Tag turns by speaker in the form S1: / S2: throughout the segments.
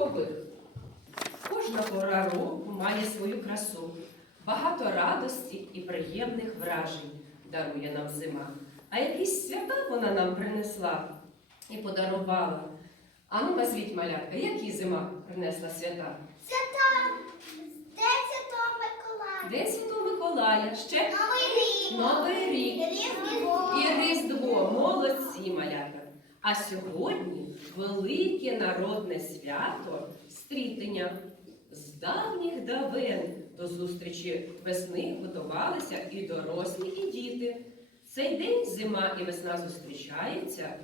S1: похопив. Кожна пора року має свою красу, багато радості і приємних вражень дарує нам зима. А якісь свята вона нам принесла і подарувала. А ну назвіть малятка, які зима принесла свята?
S2: Свята День Святого Миколая.
S1: День Святого Миколая. Ще
S2: Новий рік.
S1: Новий рік.
S2: І Різдво.
S1: І Різдво. Молодці малятка. А сьогодні велике народне свято стрітення. З давніх давин до зустрічі весни готувалися і дорослі, і діти. Цей день зима і весна зустрічаються.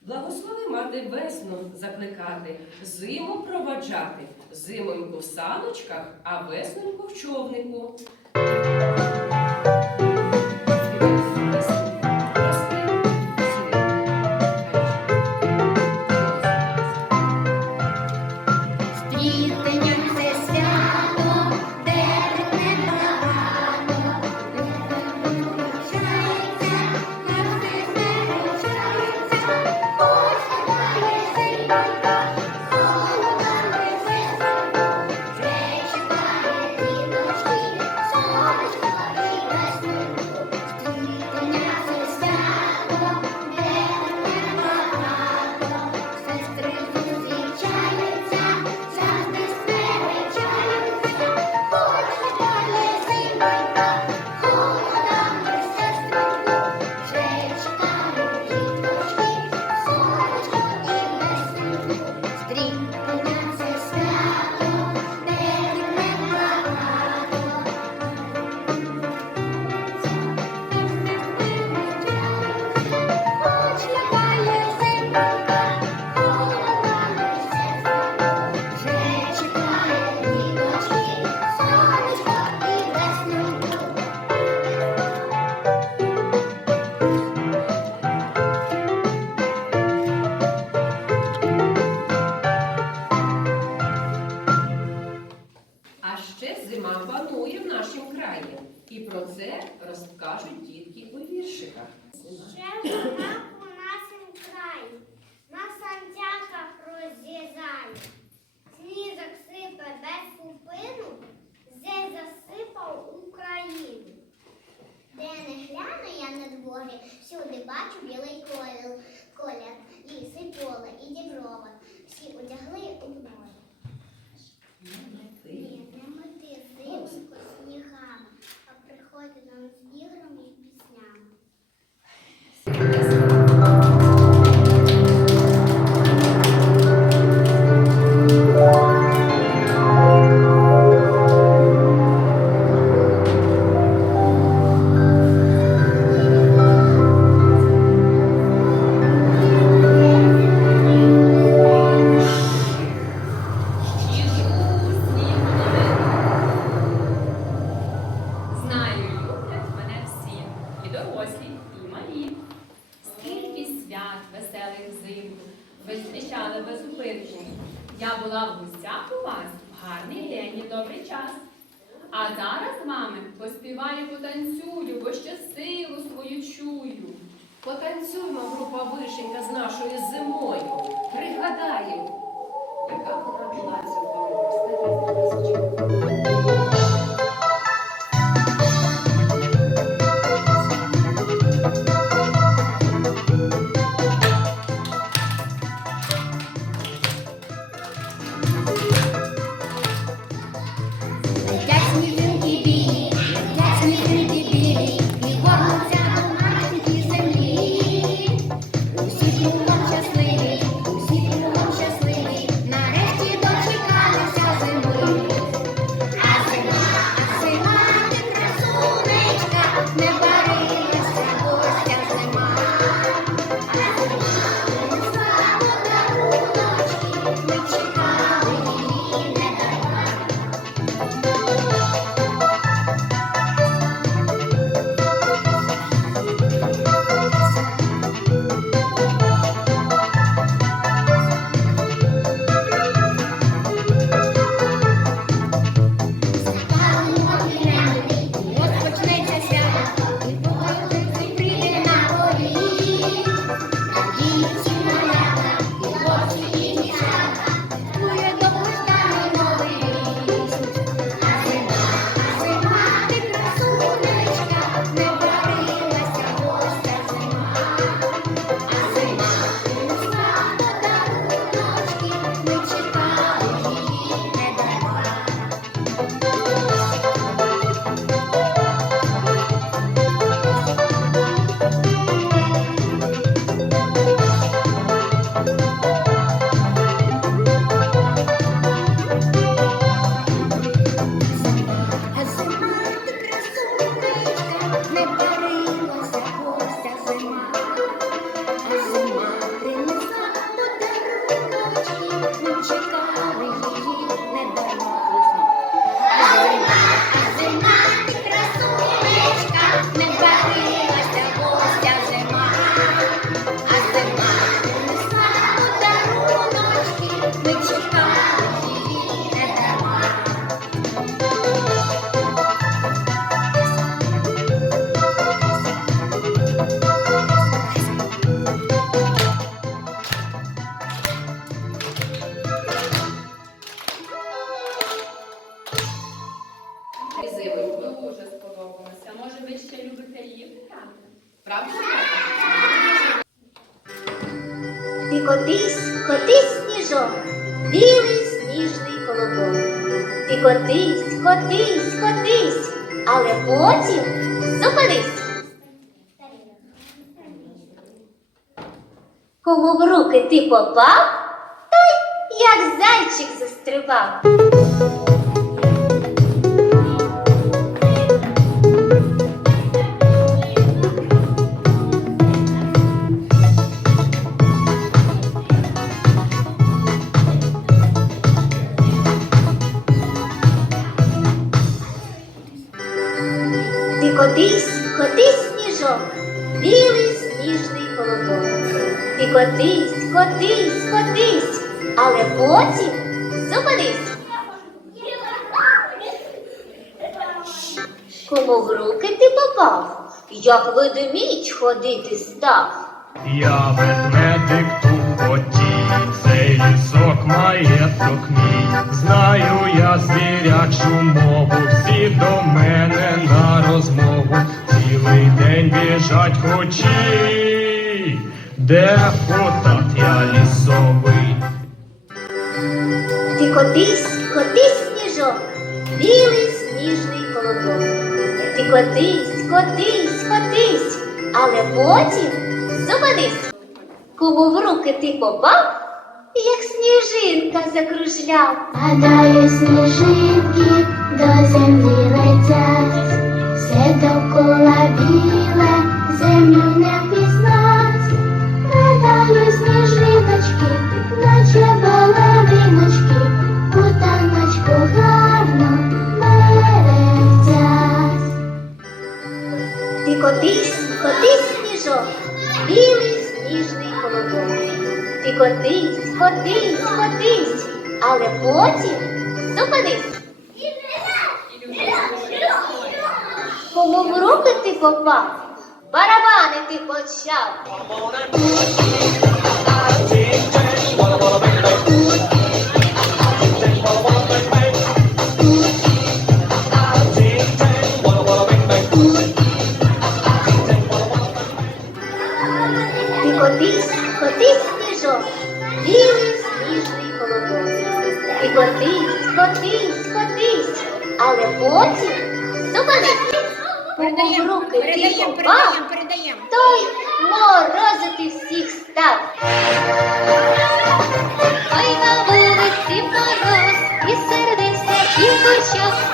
S1: Благослови мати весну закликати, зиму проваджати, зимоньку в саночках, а весненьку в човнику.
S3: котись, котись, котись, але потім зупинись. Кому в руки ти попав, той як зайчик застрибав. Котись, котись сніжок, білий сніжний колобок. Ти котись, котись, котись, але потім зупинись. Кому в руки ти попав, як ведмідь ходити став.
S4: Я ведмедик тупоті, цей лісок має, маєток мій, знаю.
S3: котись, котись, котись, але потім зупинись. Кому в руки ти попав, як сніжинка закружляв.
S5: Гадаю, сніжинки до землі летять, все довкола біле землю.
S3: Котись, котись сніжок, білий сніжний колобок. Ти
S6: котись, котись, котись, але потім зупинись. Кому в руки ти попав, барабани ти почав. Білий сніжний колобок. Ти котись, котись, котись, але потім зупинись. Кому в руки ти попав, той морозити всіх став. Ой, на вулиці мороз, і сердився, і почав,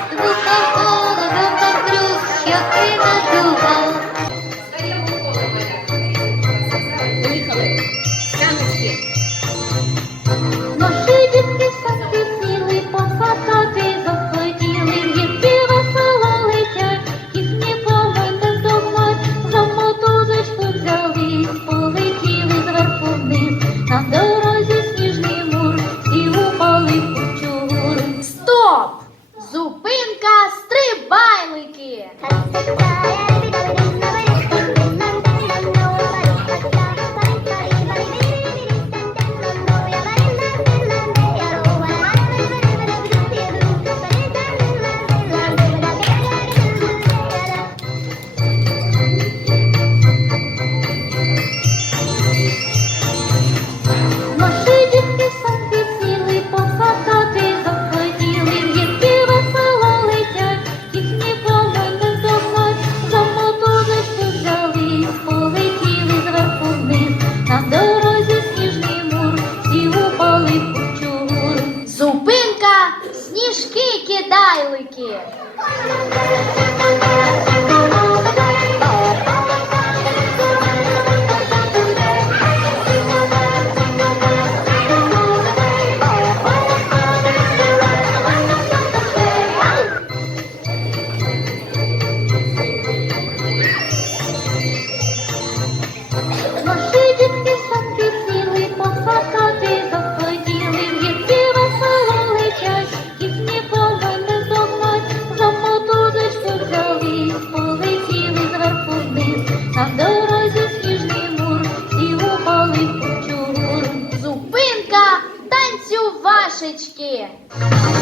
S6: танцювашечки!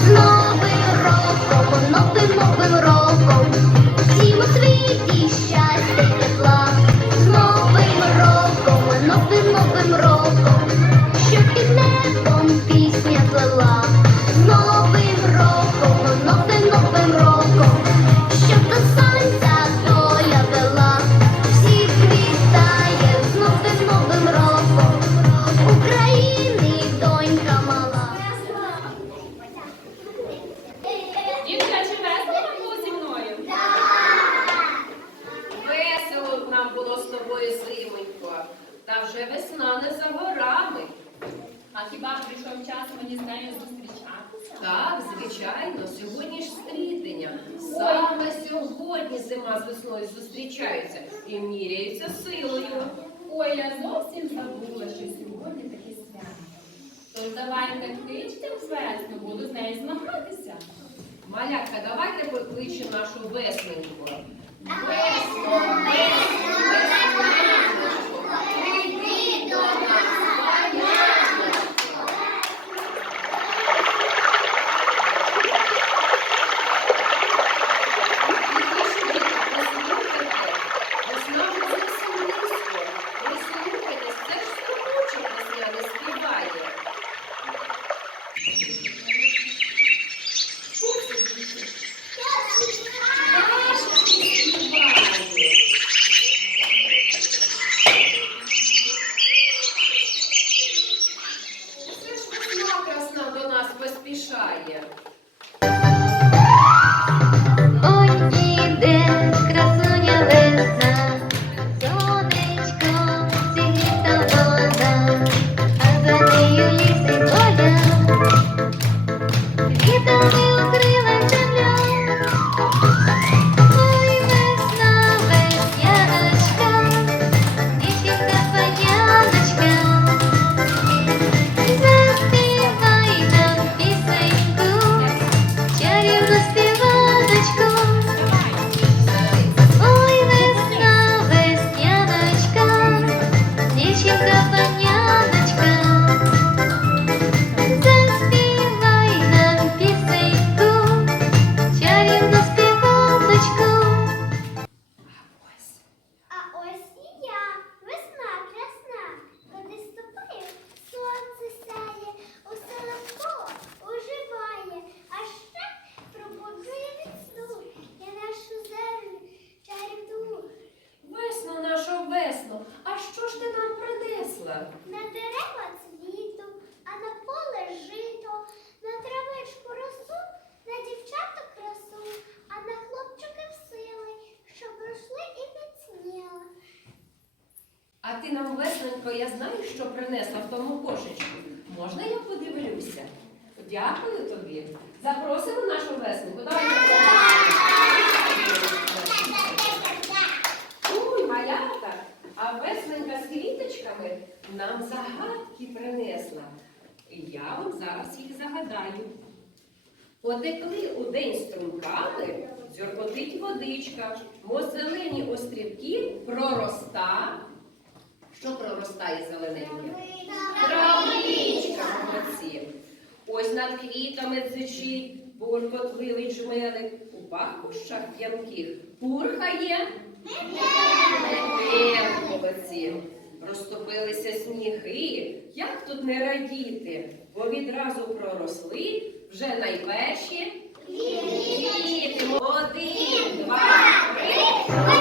S6: З новим роком, новим новим роком, всім у світі щастя і тепла. З новим роком, новим новим роком, щоб під небом пісня плела. З новим
S1: зима з весною зустрічаються і міряються силою.
S7: Ой, я зовсім забула, що сьогодні таке свято. Тож давайте кличте весну, буду з нею змагатися.
S1: Малятка, давайте покличемо нашу весненьку.
S2: Прийди до
S6: Thank
S1: you. Нам я знаю, що принесла в тому кошечку. Можна я подивлюся? Дякую тобі. Запросимо нашу. Давайте. Ой, малята, а весненька з квіточками нам загадки принесла. І я вам зараз їх загадаю. Потекли у день струмками, дзюркотить водичка, мо зелені острівки пророста. Що проростає зелененьке? Травичка, молодці. Ось над квітами дзичить, буркотливий джмелик, у пахощах п'янких пурхає. Молодці. Розтопилися сніги, як тут не радіти, бо відразу проросли вже найперші квіти. Один, два, три.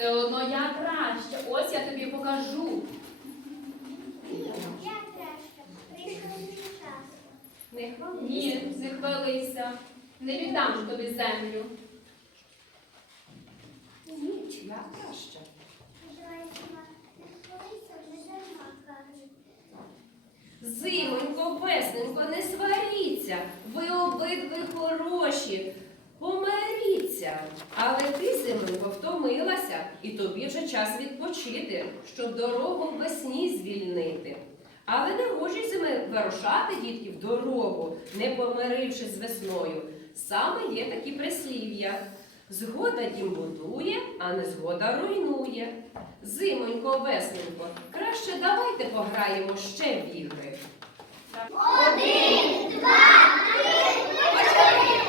S1: Все
S7: одно я краще. Ось я тобі покажу.
S2: Я краще, прийшов мій час.
S1: Не хвалися.
S7: Ні, не хвалися. Не віддам тобі землю.
S1: Ні,
S2: дарма кажуть.
S1: Зимонько, весненько, не сваріться. Ви обидві хороші. Помиріться. Але ти, зимонько, втомилася, і тобі вже час відпочити, щоб дорогу весні звільнити. Але не може зими вирушати дітки в дорогу, не помирившись з весною. Саме є такі прислів'я. Згода дім будує, а не згода руйнує. Зимонько, весненько, краще давайте пограємо ще в ігри.
S2: Один, два, три,
S1: А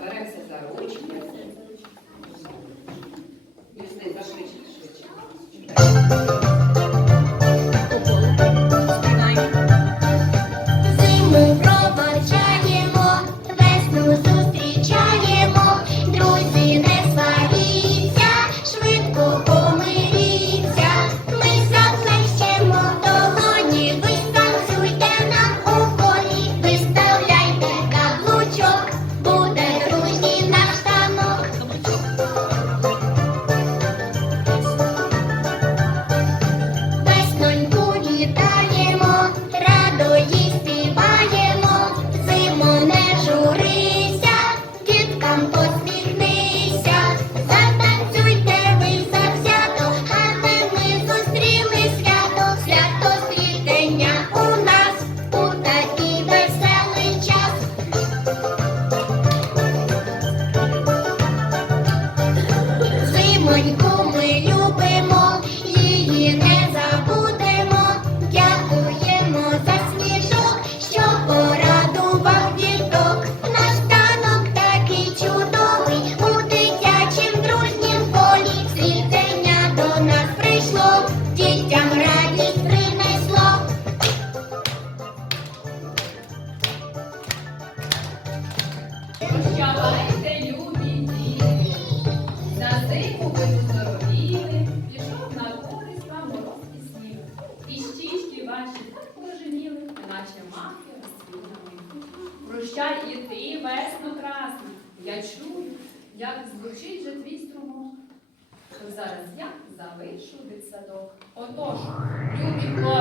S6: беремося
S8: за ручки,
S2: Antônio, e o Bigode.